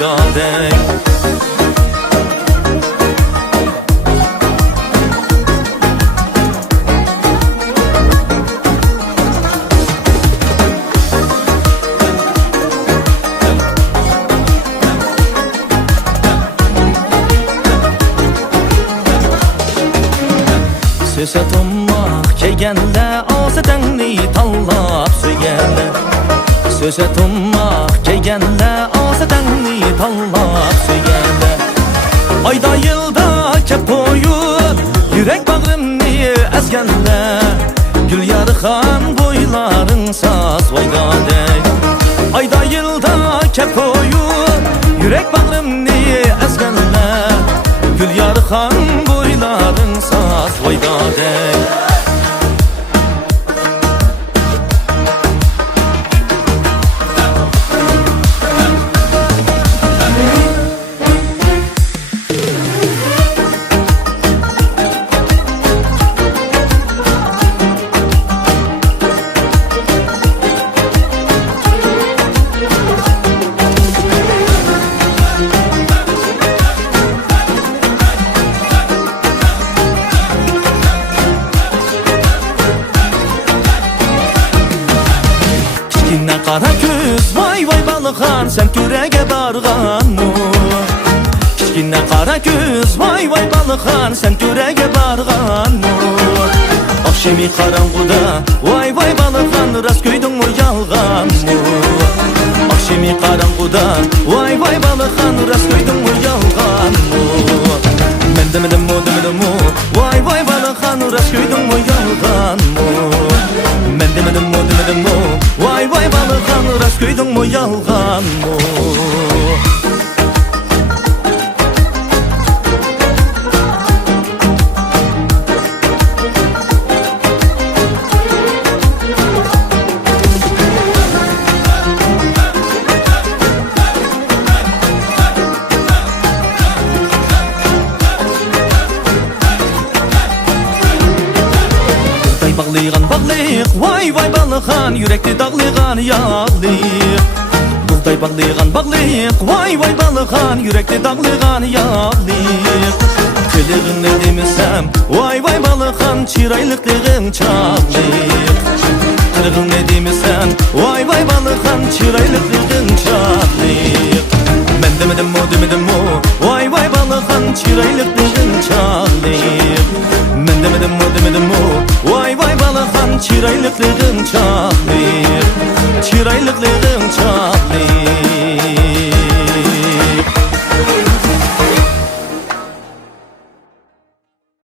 vaydadek. Söze tommaq keygende asetengni tallap söygende. Söze tommaq keygende asetengni tallap söygende. Ayda yılda kep koyup yürek bağrımni ezgende. Gül yarıkan boyların saz vaydadek. Ayda yılda kep koyup yürek bağrımni ezgende. Gül yarıkan boyların saz vaydadek. Kiçkinne kara göz vay vay balıkan sen kürege bargan mı? Kiçkinne kara göz vay vay balıkan sen kürege bargan mı? Akşemi karanguda vay vay balıkan rast köydün mü yalgan mı? Akşemi karanguda vay vay balıkan rast köydün mü yalgan mı? Men demedim mu vay vay balıkan rast köydün mü yalgan mı? Men demedim mu vay vay balıkan rast köydün mü yalgan mı? Bağlayğan bağlayıq vay vay balıqan yürekli dağlayğan yağlayıq. Buğday bağlayğan bağlayıq vay vay balıqan yürekli dağlayğan yağlayıq. Kılığın ne demesem vay vay balıqan çıraylıqlığın çağlayıq. Kılığın ne demesem vay vay balıqan çıraylıqlığın çağlayıq. Men demedim mu vay vay balıqan çıraylıqlığın çağlayıq. Men demedim mu vay vay balıqan çıraylıqlığın çağlayıq. Çıraylıqlığın çağlayıq.